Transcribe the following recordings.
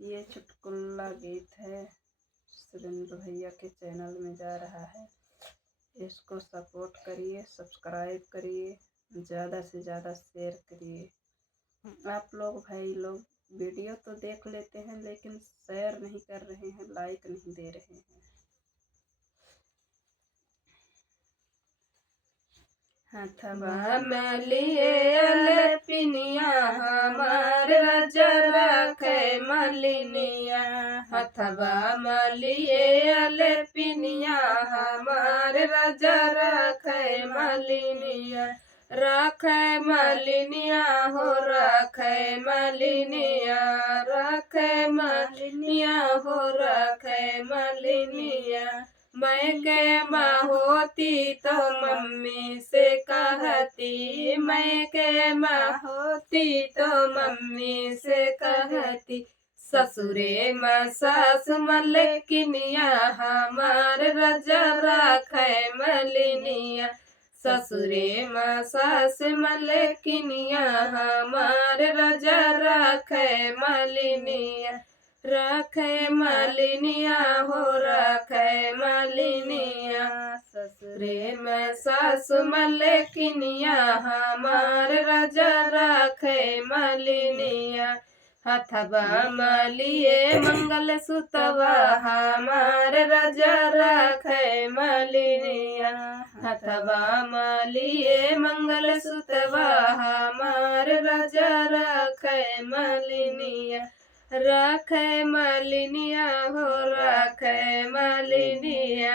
ये चुटकुला गीत है, सुरेंद्र भैया के चैनल में जा रहा है। इसको सपोर्ट करिए, सब्सक्राइब करिए, ज़्यादा से ज़्यादा शेयर करिए। आप लोग भाई लोग वीडियो तो देख लेते हैं लेकिन शेयर नहीं कर रहे हैं, लाइक नहीं दे रहे हैं। हथवा में लिए पिनिया हमार राजा रखे मलिनिया। हथवा में लिए पिनिया हमार राजा रखे मलिनिया। रखे मलिनिया हो रखे मलिनिया। रखे मलिनिया हो रखे मलिनिया। मैं के माँ होती तो मम्मी से कहती। मैं के माँ होती तो मम्मी से कहती। ससुरे में सास मलिकिनिया हमार राजा रखे मलिनिया। ससुरे में सास मलिकिनिया हमार राजा रखे मलिनिया। रखे मलिनिया हो रखे मलिनिया। ससुरे में सास मलिकिनिया हमार राजा रखे मलिनिया। हथवा मलिए मंगल सुतवा हमार राजा रखे मलिनिया। हथवा मलिए मंगल सुतवा हमार राजा रखे मलिनिया। रखे मलिनिया हो रखे मलिनिया।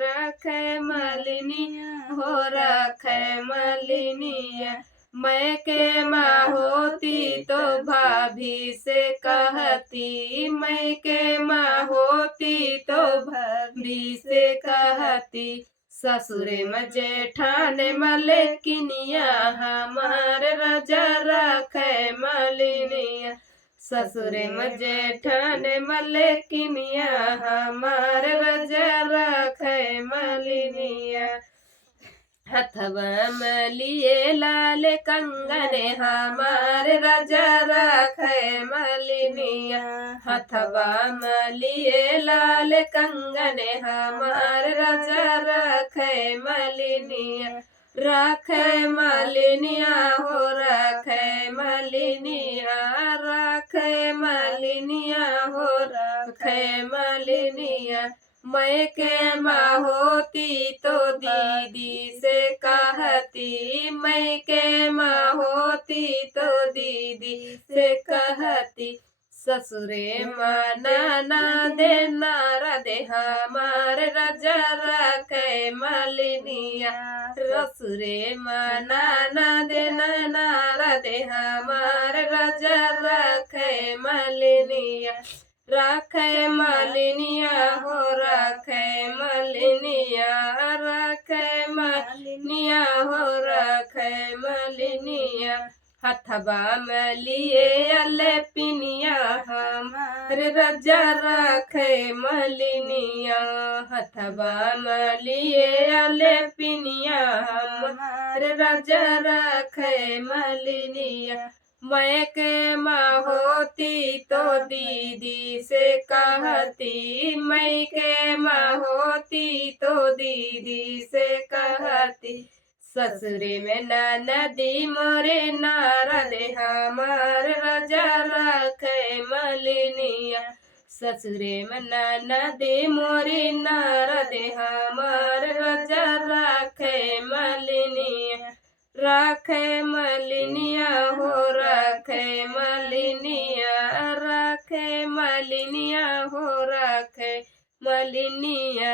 रखे मलिनिया हो रखे मलिनिया। मैं के माँ होती तो भाभी से कहती। मैं के माँ होती तो भाभी से कहती। ससुरे में जेठाने मलिकिनिया हमार राजा रखे मलिनिया। ससुरे में जेठाने मलिकिनिया हमार राजा रखे मलिनिया। हथवा में लिए लाल कंगने हमार राजा रखे मलिनिया। हथवा में लिए लाल कंगने हमार राजा रखे मलिनिया। रखे मलिनिया हो रखे मलिनिया। रखे मलिनिया हो रखे मलिनिया। मैं के माँ होती तो दीदी से कहती। मैं के माँ होती तो दीदी से कहती। ससुरे में नाना दे नारा दे हमार राजा रखे मलिनिया। ससुरे में नाना दे नारा दे हमार राजा रखे मलिनिया। रखे मलिनिया हो रखे मलिनिया। रखे मलिनिया हो रखे मलिनिया। हथवा में लिए पिनिया हमार राजा रखे मलिनिया। हथवा में लिए पिनिया हमार राजा रखे मलिनिया। मैं के माँ होती तो दीदी से कहती। मैं के माँ होती तो दीदी से कहती। ससुरे में नदी मोरे नारा दे हमार राजा रखे मलिनिया। ससुरे में नदी मोरे नारा दे हमार राजा रखे मलिनिया। रखे मलिनिया हो रखे मलिनिया। रखे मलिनिया हो रखे मलिनिया।